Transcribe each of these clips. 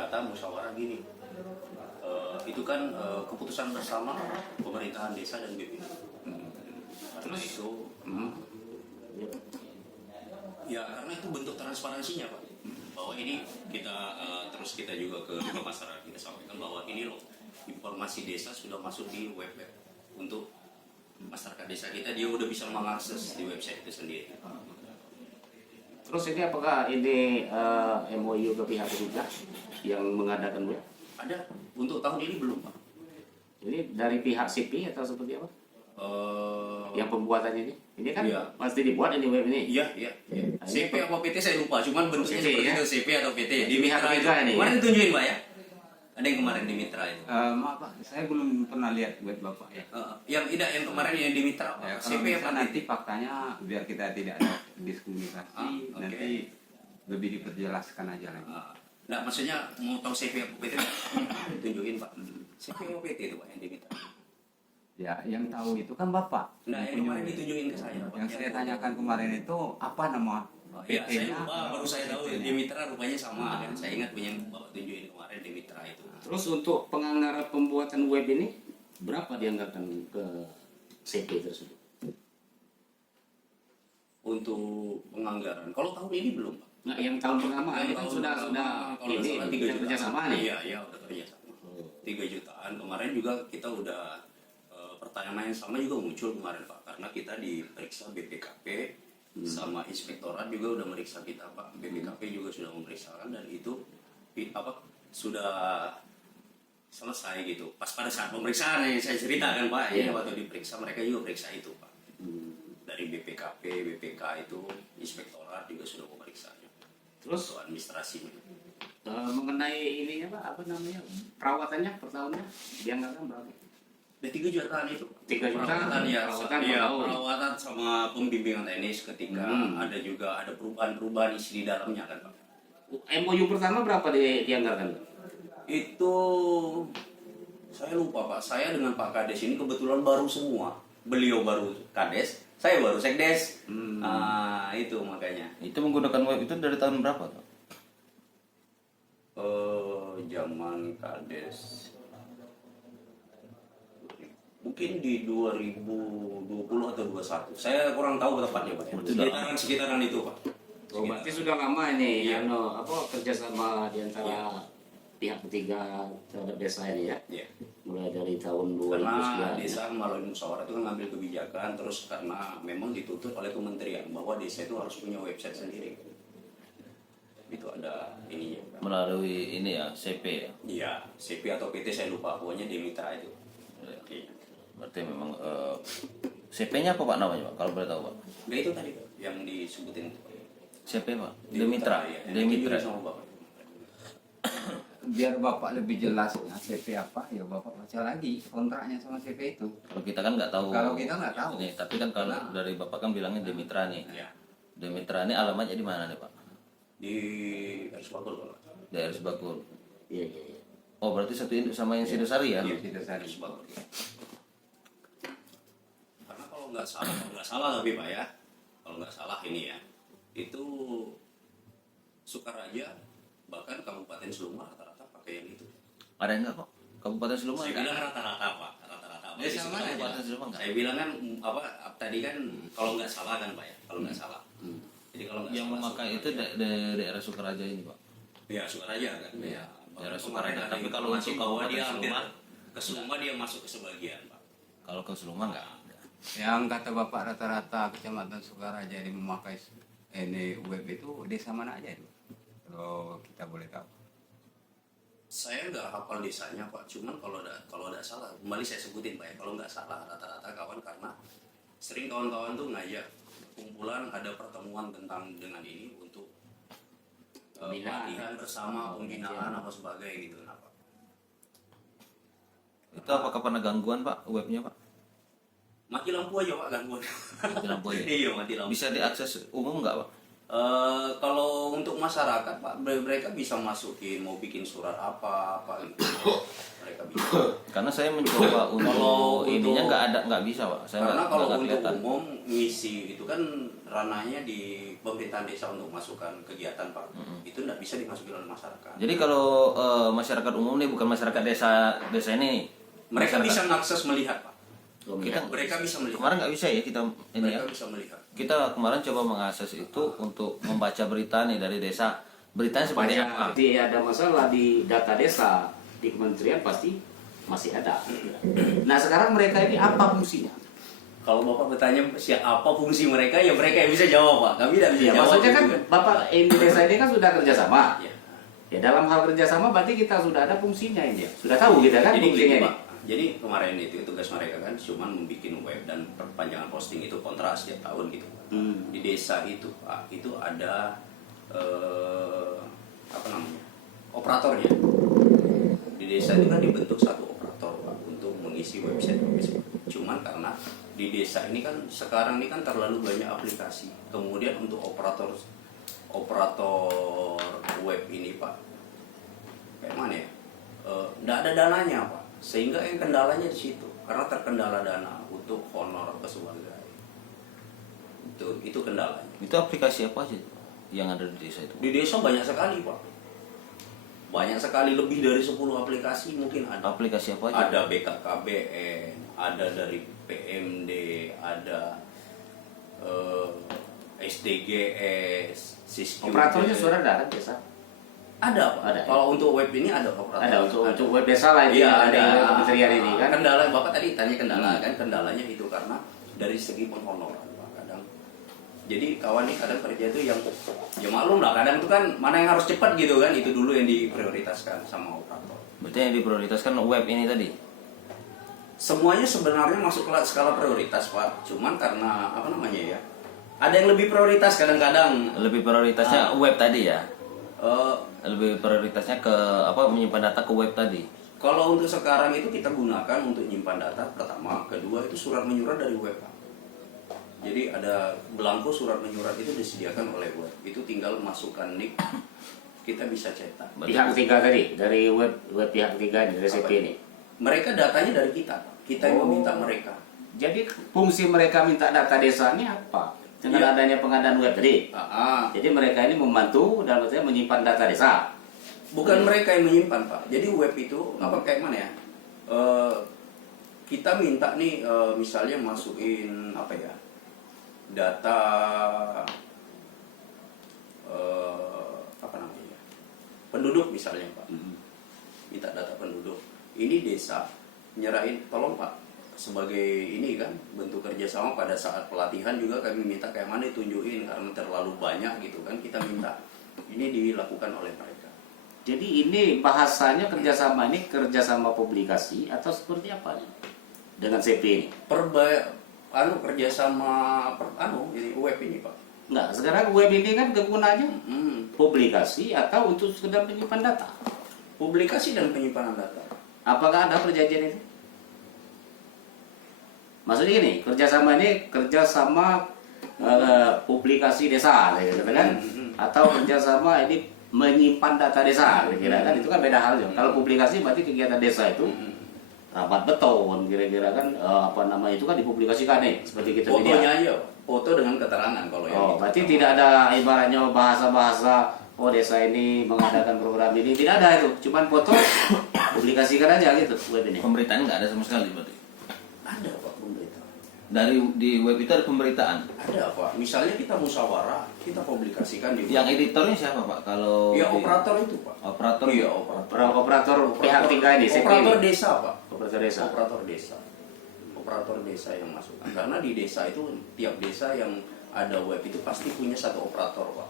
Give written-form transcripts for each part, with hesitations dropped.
kata musyawarah gini, itu kan keputusan bersama pemerintahan desa dan BPD. Karena itu ya karena itu bentuk transparansinya Pak, bahwa ini kita terus kita juga ke masyarakat kita sampaikan bahwa ini loh informasi desa sudah masuk di web untuk masyarakat desa kita, dia udah bisa mengakses di website itu sendiri. Terus ini apakah ini MOU ke pihak ketiga yang mengadakan web? Ada, untuk tahun ini belum Pak. Ini dari pihak CP atau seperti apa? Yang pembuatannya ini? Ini kan iya. pasti dibuat ini web ini. Iya. CP apa PT saya lupa, cuman bentuknya seperti ya? itu, CP atau PT. Di pihak ketiga ini. Kemarin ditunjukin Pak ya? Ada yang kemarin di Mitra itu. Maaf Pak, saya belum pernah lihat web Bapak ya. Yang kemarin yang di Mitra Pak. Ya, CP apa nanti faktanya biar kita tidak ada diskriminasi, okay. nanti lebih diperjelaskan aja lagi. Nggak, maksudnya mau tahu CP apa PT tunjukin Pak. CP apa PT itu Pak yang di Mitra? Ya, yang tahu itu kan Bapak. Nah, yang kemarin ditunjukin ke saya Pak. Yang saya tanyakan kemarin itu apa nama Ya, saya PT-nya? lupa, baru saya tahu di Mitra rupanya sama kan. Saya ingat punya Bapak tunjukin kemarin di Mitra itu. Terus untuk penganggaran pembuatan web ini berapa dianggarkan ke CP tersebut? Untuk penganggaran, kalau tahun ini belum Pak. Nah, yang tahun pertama ini kan sudah kalau ini salah 3 kita jutaan kerjasama nih. Iya udah kerjasama. 3 jutaan kemarin juga kita udah pertanyaan yang sama juga muncul kemarin Pak, karena kita diperiksa BPKP sama inspektorat juga udah meriksa kita Pak. BPKP juga sudah memeriksakan dan itu sudah selesai gitu. Pas pada saat pemeriksaan yang saya ceritakan Pak, ya waktu diperiksa mereka juga periksa itu Pak. Dari BPKP, BPK itu inspektorat juga sudah memeriksanya. Terus administrasinya. mengenai ininya Pak, apa namanya, perawatannya per tahunnya dianggarkan berapa? Udah 3 jutaan itu. 3 jutaan Perawatan ya, perawatan ya, per tahun. perawatan sama pembimbingan teknis ketika ada juga ada perubahan-perubahan isi di dalamnya kan Pak. MOU pertama berapa dianggarkan? Itu saya lupa Pak. Saya dengan Pak Kades ini kebetulan baru semua. Beliau baru Kades, saya baru Sekdes. Itu makanya. Itu menggunakan web itu dari tahun berapa Pak? Zaman Kades mungkin di 2020 atau 2021. Saya kurang tahu tepatnya Pak. Sekitaran itu Pak. Oh, berarti sudah lama ini Iya. kerjasama di antara pihak ketiga terhadap desa ini ya. Iya. Mulai dari tahun Karena 2009. desa melalui musyawarah itu kan ngambil kebijakan, terus karena memang dituntut oleh kementerian bahwa desa itu harus punya website sendiri. Itu ada ininya. Melalui ini ya, CP ya. Iya, CP atau PT saya lupa, pokoknya di Mitra itu. Iya. Berarti memang CP-nya apa Pak namanya Pak? Kalau boleh tahu Pak. Nah itu tadi Pak, yang disebutin itu. CP Pak? Di Demitra. ya, yang Demitra. ditunjukin sama Bapak. Biar Bapak lebih jelas ya, CP apa, ya Bapak baca lagi kontraknya sama CP itu. Kalau kita kan nggak tahu. Kalau kita nggak tahu. Ini, tapi kan kalau dari Bapak kan bilangnya Demitra nih. Iya. Demitra ini alamatnya di mana nih Pak? Di Ersbakul Pak. Daerah Sebakul. Iya. Oh berarti satu induk sama yang Sidosari ya? Iya, Sidosari. Ersbakul. Karena kalau nggak salah tapi Pak ya, kalau nggak salah ini ya, itu Sukaraja bahkan Kabupaten Seluma rata-rata pakai yang itu. Ada yang nggak kok? Kabupaten Seluma? Saya bilang rata-rata Pak, rata-rata. Desa mana Kabupaten Kabupaten Seluma nggak? Saya bilang kan tadi kan kalau nggak salah kan Pak ya, kalau nggak salah. Jadi kalau nggak Yang salah, memakai itu daerah Sukaraja ini Pak. ya Sukaraja kan. Iya, daerah Kemarin Sukaraja. ada Tapi kalau informasi untuk bahwa Kabupaten dia hampir Seluma, ke Seluma dia masuk ke sebagian Pak. kalau ke Seluma nggak ada. Yang kata Bapak rata-rata kecamatan Sukaraja ini memakai ini web itu desa mana aja itu? Kalau kita boleh tahu. Saya nggak hafal desanya Pak, cuman kalau nggak salah, kembali saya sebutin Pak ya, kalau nggak salah rata-rata kawan karena sering kawan-kawan tuh ngajak kumpulan ada pertemuan dengan ini untuk pelatihan bersama, pembinaan apa sebagainya gitu, nah, Pak. Itu apakah pernah gangguan Pak webnya Pak? Mati lampu aja Pak gangguan. Mati lampu aja? Iya mati lampu. Bisa diakses umum nggak Pak? Kalau untuk masyarakat Pak, mereka bisa masukin mau bikin surat apa gitu. Mereka bisa. Karena saya mencoba Kalau untuk ininya untuk- nggak bisa Pak. Saya Karena kalau nggak untuk kelihatan. umum ngisi itu kan ranahnya di pemerintahan desa untuk masukkan kegiatan Pak. Itu nggak bisa dimasukin oleh masyarakat. Jadi kalau masyarakat umum nih, bukan masyarakat desa ini. Mereka masyarakat- bisa mengakses melihat Pak. kita Mereka bisa melihat. kemarin nggak bisa ya kita ini ya. Mereka bisa melihat. Kita kemarin coba mengakses itu untuk membaca berita nih dari desa. Beritanya seperti Banyak apa? nanti ada masalah di data desa di kementerian pasti masih ada. Nah sekarang mereka ini apa fungsinya? Kalau Bapak bertanya apa fungsi mereka, ya mereka yang bisa jawab Pak. Kami tidak bisa Ya, jawab. maksudnya kan gitu Bapak ini desa ini kan sudah kerjasama. Ya. Ya dalam hal kerjasama berarti kita sudah ada fungsinya ini. Sudah tahu kita kan Jadi fungsinya gini ini. Pak, jadi kemarin itu tugas mereka kan cuma membuat web dan perpanjangan posting itu kontrak setiap tahun gitu. Hmm. Di desa itu Pak, itu ada apa namanya, operatornya. Di desa itu kan dibentuk satu operator Pak untuk mengisi website. Cuman karena di desa ini kan sekarang ini kan terlalu banyak aplikasi. Kemudian untuk operator web ini Pak, kayak mana ya? Nggak ada dananya Pak, sehingga yang kendalanya di situ karena terkendala dana untuk honor sebagai itu kendalanya. Itu aplikasi apa aja yang ada di desa itu? Di desa banyak sekali Pak, banyak sekali, lebih dari 10 aplikasi mungkin ada. Aplikasi apa aja? Ada BKKBN, ada dari PMD, ada SDGs, Sisq. Operatornya sudah ada kan desa? Ada Pak. Ada, ya? Kalau untuk web ini ada operator. Ada untuk web desa lah ini Iya, ada ada yang kementerian ini kan. Kendala Bapak tadi tanya kendala kan, kendalanya itu karena dari segi penghonoran Pak kadang. Jadi kawan ini kadang kerja itu yang ya maklum lah, kadang itu kan mana yang harus cepat gitu kan, itu dulu yang diprioritaskan sama operator. Berarti yang diprioritaskan web ini tadi. Semuanya sebenarnya masuk ke skala prioritas Pak, cuman karena apa namanya ya, ada yang lebih prioritas kadang-kadang. Lebih prioritasnya web tadi ya. Eh, Lebih prioritasnya ke apa, menyimpan data ke web tadi. Kalau untuk sekarang itu kita gunakan untuk nyimpan data pertama, kedua itu surat menyurat dari web Pak. Jadi ada belangko surat menyurat itu disediakan oleh web. Itu tinggal masukkan nick, kita bisa cetak. Pihak ketiga tadi dari web pihak ketiga dari Apa CP ini. Mereka datanya dari kita, Pak. Kita yang Oh. meminta mereka. Jadi fungsi mereka minta data desa ini apa? Dengan Iya. adanya pengadaan web tadi. Ah, Jadi mereka ini membantu dalam artinya menyimpan data desa. bukan mereka yang menyimpan Pak. Jadi web itu apa kayak mana ya? Kita minta nih misalnya masukin apa ya? Data apa namanya? Penduduk misalnya Pak. Minta data penduduk. Ini desa nyerahin, tolong Pak, sebagai ini kan bentuk kerjasama pada saat pelatihan juga kami minta kayak mana tunjukin karena terlalu banyak gitu kan, kita minta ini dilakukan oleh mereka. Jadi ini bahasanya kerjasama ini kerjasama publikasi atau seperti apa nih dengan CP ini? Kerjasama ini web ini Pak. Enggak, sekarang web ini kan kegunaannya Mm, publikasi atau untuk sekedar menyimpan data. publikasi dan penyimpanan data. Apakah ada perjanjian itu? Maksudnya gini, kerjasama ini kerjasama publikasi desa, gitu kan? Atau kerjasama ini menyimpan data desa, kira-kira kan? Itu kan beda hal ya. Kalau publikasi berarti kegiatan desa itu rapat beton, kira-kira kan apa namanya itu kan dipublikasikan nih, seperti kita media. Fotonya aja, foto dengan keterangan kalau yang Oh, itu. berarti tidak ada ibaratnya bahasa-bahasa oh desa ini mengadakan program ini, tidak ada itu, cuman foto publikasikan aja gitu web ini. Pemberitaan nggak ada sama sekali berarti. Ada Pak pemberitahuan. Di web itu ada pemberitaan. Ada Pak. Misalnya kita musyawarah, kita publikasikan di Yang editornya siapa Pak? Kalau ya di- operator itu Pak. operator. Iya operator. Operator pihak ketiga ini, CP Operator ini. desa Pak. Operator desa. Operator desa. Operator desa yang masukkan. Karena di desa itu tiap desa yang ada web itu pasti punya satu operator Pak.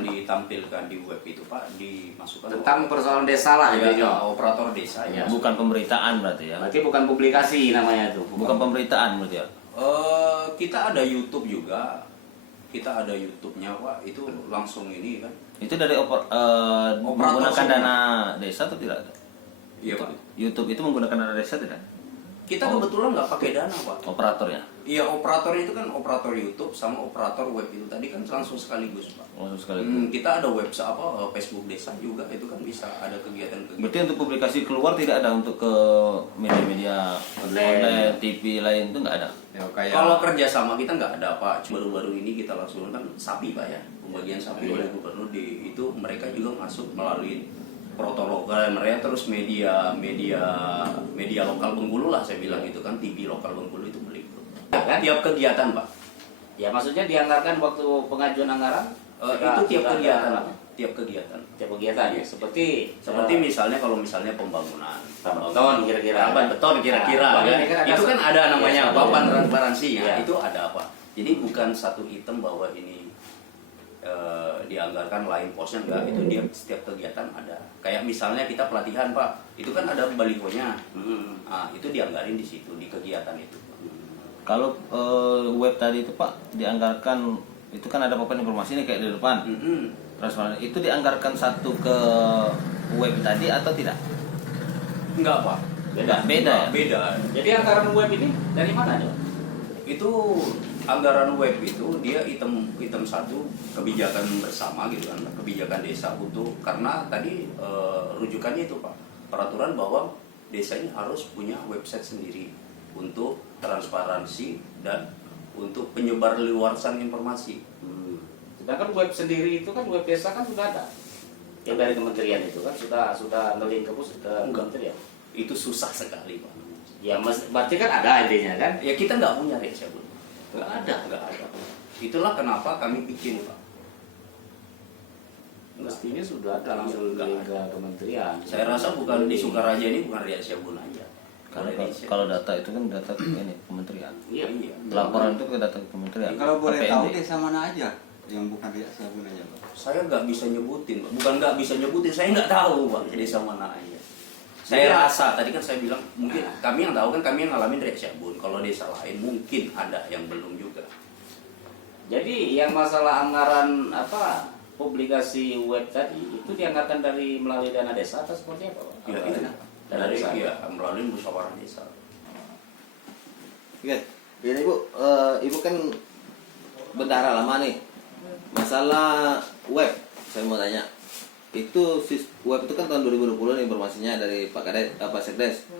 Ditampilkan di web itu Pak, dimasukkan Tentang persoalan desa lah ya, itu. operator desa ya. Bukan pemberitaan berarti ya. Berarti bukan publikasi namanya itu. Bukan pemberitaan berarti ya. Kita ada YouTube juga. Kita ada YouTube-nya Pak. Itu langsung ini kan. Itu dari menggunakan semua. dana desa atau tidak? Iya Pak. YouTube itu menggunakan dana desa tidak? Kita kebetulan nggak pakai dana, Pak. Operatornya. Iya, operatornya itu kan operator YouTube sama operator web itu tadi kan langsung sekaligus, Pak. Langsung sekali. Kita ada website Facebook desa juga, itu kan bisa ada kegiatan-kegiatan. Berarti untuk publikasi keluar tidak ada untuk ke media-media online, TV lain itu nggak ada. Ya, kayak Kalau kerjasama kita nggak ada, Pak. Cuma baru-baru ini kita langsung kan sapi, Pak, ya. Pembagian sapi oleh gubernur itu mereka juga masuk melalui protokol mereka, terus media lokal Bengkulu lah saya bilang itu kan TV lokal Bengkulu itu meliput. Kan? Tiap kegiatan, Pak. Ya maksudnya dianggarkan waktu pengajuan anggaran? Itu tiap sudah kegiatan, ada- Pak. Tiap kegiatan. Tiap kegiatan ya, seperti Misalnya kalau misalnya pembangunan beton kira-kira. beton kira-kira Nah, kan. ini kan ada Itu kan ada namanya ya, apa satu. transparansinya. Ya. Itu ada apa. Jadi bukan satu item bahwa ini dianggarkan lain posnya enggak, itu dia setiap kegiatan ada. Kayak misalnya kita pelatihan, Pak, itu kan ada balihonya. Nah, itu dianggarin di situ di kegiatan itu. Kalau web tadi itu Pak dianggarkan itu kan ada papan informasi nih kayak di depan. Transparan itu dianggarkan satu ke web tadi atau tidak? Enggak, Pak. Beda ya? Beda. Jadi anggaran web ini dari mana Pak? Itu anggaran web itu dia item satu kebijakan bersama gitu kan, kebijakan desa untuk, karena tadi rujukannya itu, Pak, peraturan bahwa desa ini harus punya website sendiri untuk transparansi dan untuk penyebar luasan informasi. Sedangkan web sendiri itu kan web desa kan sudah ada. Yang dari kementerian itu kan sudah ngelink ke kementerian. Itu susah sekali, Pak. Ya berarti kan ada intinya kan? Ya kita nggak punya Resya, Bu. Nggak ada. Itulah kenapa kami bikin, Pak. Mestinya sudah ada langsung ngelink ke kementerian. Saya rasa bukan di Sukaraja ini bukan Ria Syabun aja. Kalau data itu kan data ini kementerian. Iya. Laporan itu ke data kementerian. kalau boleh APMD. tahu desa mana aja yang bukan Riak Sabun aja, Pak. Saya nggak bisa nyebutin, Pak. Bukan nggak bisa nyebutin, saya nggak tahu, Pak, desa mana aja. Saya Iya. rasa tadi kan saya bilang mungkin kami yang tahu kan, kami yang ngalamin Ria Syabun. Kalau desa lain mungkin ada yang belum juga. Jadi yang masalah anggaran publikasi web tadi itu dianggarkan dari melalui dana desa atau seperti apa, Pak? Ya, itu Dana dari desa. ya, melalui musyawarah desa. Oke, ini Ibu kan bendahara lama nih. Masalah web, saya mau tanya. Itu web itu kan tahun 2020 nih informasinya dari Pak Kades, Pak Sekdes.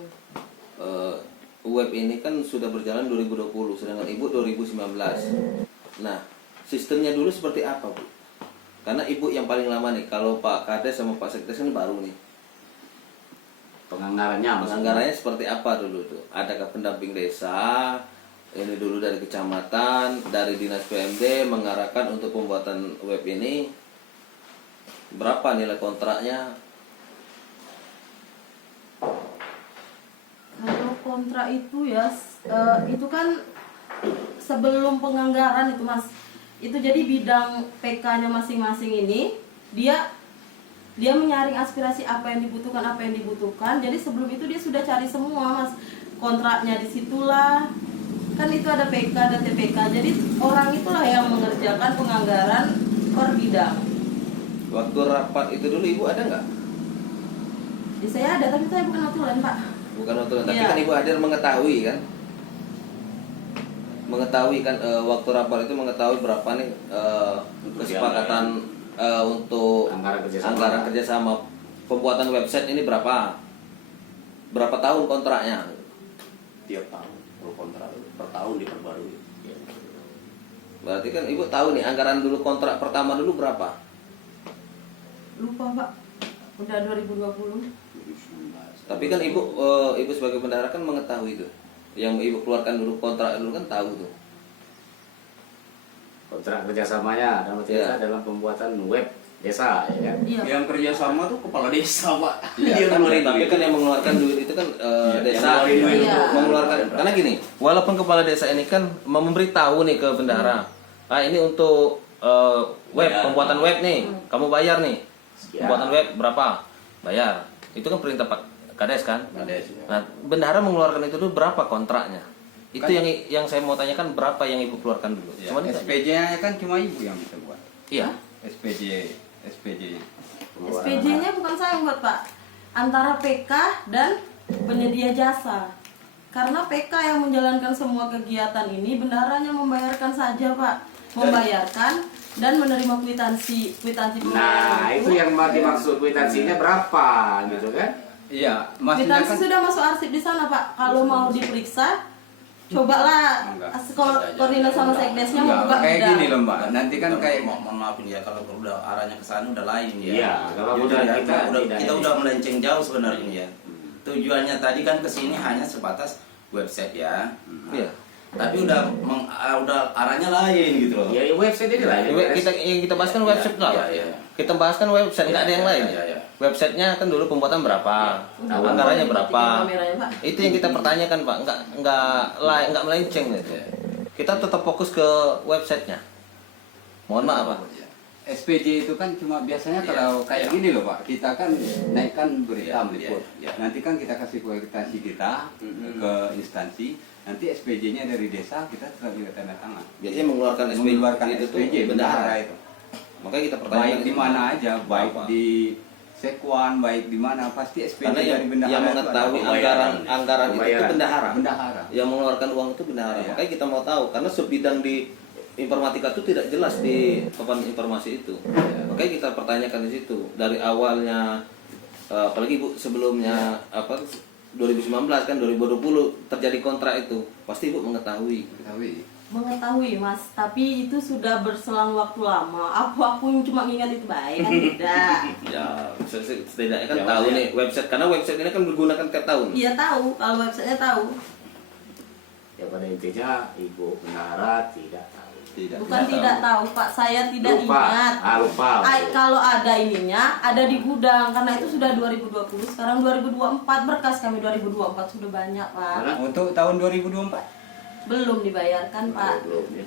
Web ini kan sudah berjalan 2020, sedangkan Ibu 2019. Nah, sistemnya dulu seperti apa, Bu? Karena Ibu yang paling lama nih. Kalau Pak Kades sama Pak Sekdes kan baru nih. Penganggarannya seperti apa dulu tuh? Adakah pendamping desa? Ini dulu dari kecamatan, dari dinas PMD mengarahkan untuk pembuatan web ini. Berapa nilai kontraknya? Kalau kontrak itu ya, itu kan sebelum penganggaran itu Mas. Itu jadi bidang PK-nya masing-masing ini, dia menyaring aspirasi apa yang dibutuhkan. Jadi sebelum itu dia sudah cari semua, Mas. Kontraknya disitulah. Kan itu ada PK, ada TPK. Jadi orang itulah yang mengerjakan penganggaran per bidang. Waktu rapat itu dulu Ibu ada nggak? Ya, saya ada, tapi saya bukan notulen, Pak. Bukan waktu, tapi Iya. kan Ibu hadir mengetahui kan? Mengetahui kan waktu rapat itu mengetahui berapa nih kesepakatan untuk anggaran kerjasama pembuatan website ini berapa tahun kontraknya? Tiap tahun kalau kontrak per tahun diperbarui. Berarti kan Ibu tahu nih anggaran dulu kontrak pertama dulu berapa? Lupa, Pak. Udah 2020. 2019. Tapi kan Ibu sebagai bendahara kan mengetahui itu. Yang Ibu keluarkan dulu kontrak dulu kan tahu tuh. Kontrak kerjasamanya dalam pembuatan web desa, ya kan? Iya. Yang kerjasama tuh kepala desa, Pak. Iya, Dia ngeluarin tapi duit. kan yang mengeluarkan duit itu kan desa yang ngeluarin duit Iya. untuk mengeluarkan. Karena gini, walaupun kepala desa ini kan memberitahu nih ke bendahara, ini untuk web, Bayar. pembuatan web nih, kamu bayar nih, Sekian. pembuatan web berapa, bayar. Itu kan perintah Pak Kades kan. Kades, ya. Nah, bendahara mengeluarkan itu dulu berapa kontraknya? Itu Kan- yang saya mau tanyakan, berapa yang Ibu keluarkan dulu? Ya, Cuman itu aja. SPJ-nya kan cuma Ibu yang bisa buat. Iya. SPJ. SPJ-nya bukan saya yang buat, Pak. Antara PK dan penyedia jasa. Karena PK yang menjalankan semua kegiatan ini, bendaharanya membayarkan saja Pak, membayarkan dan menerima kwitansi Nah, pembayaran itu yang dimaksud kwitansinya berapa gitu kan? Iya, maksudnya Kwitansi kan sudah masuk arsip di sana Pak. Kalau mau diperiksa, cobalah Enggak. koordinasi sama sekdesnya mau enggak, buka kayak bidang. gini loh Mbak. Nanti kan kayak mohon maaf ini ya, kalau udah arahnya ke sana udah lain ya. Iya, kalau Jadi udah kita tidak. udah melenceng jauh sebenarnya ini ya. Tujuannya tadi kan ke sini hanya sebatas website ya. Iya. Tapi udah arahnya lain gitu loh. Ya, website ini lah. ya. Yang kita bahas kan website lah. Iya, iya. Kita bahas kan website, nggak ada yang lain. Iya, iya. Websitenya kan dulu pembuatan berapa, Udah, anggarannya Pak, berapa. kameranya, Pak. Itu yang kita pertanyakan Pak, nggak melenceng gitu. Kita tetap fokus ke websitenya. Mohon maaf Pak. SPJ itu kan cuma biasanya kalau kayak gini loh Pak, kita kan naikkan berita Iya, meliput. iya, iya. Nanti kan kita kasih kualifikasi kita ke instansi, nanti SPJ-nya dari desa kita juga tanda tangan. Biasanya mengeluarkan SPJ, Mengeluarkan itu tuh SPJ bendahara. itu. Makanya kita pertanyakan Baik di mana aja, baik Apa? di Sekwan, baik di mana pasti SPJ karena dari bendahara yang itu mengetahui ada. anggaran itu Pembayaran. bendahara. Bendahara. Yang mengeluarkan uang itu bendahara. Iya. Makanya kita mau tahu karena sebidang di informatika itu tidak jelas di papan informasi itu. Makanya kita pertanyakan di situ dari awalnya apalagi Bu sebelumnya 2019 kan 2020 terjadi kontrak itu pasti Ibu mengetahui. Mengetahui Mas, tapi itu sudah berselang waktu lama. Aku yang cuma ngingat itu baik kan tidak. Ya setidaknya kan Ya, tahu maksudnya- nih website karena website ini kan digunakan tiap tahun. Iya tahu, kalau websitenya tahu. Ya pada intinya Ibu bendahara tidak tahu. Bukan tidak tahu Pak, saya tidak Lupa. ingat. Lupa. Kalau ada ininya, ada di gudang karena itu sudah 2020. Sekarang 2024 berkas kami 2024 sudah banyak Pak. Mana? Untuk tahun 2024 Belum dibayarkan Pak. Belum ya.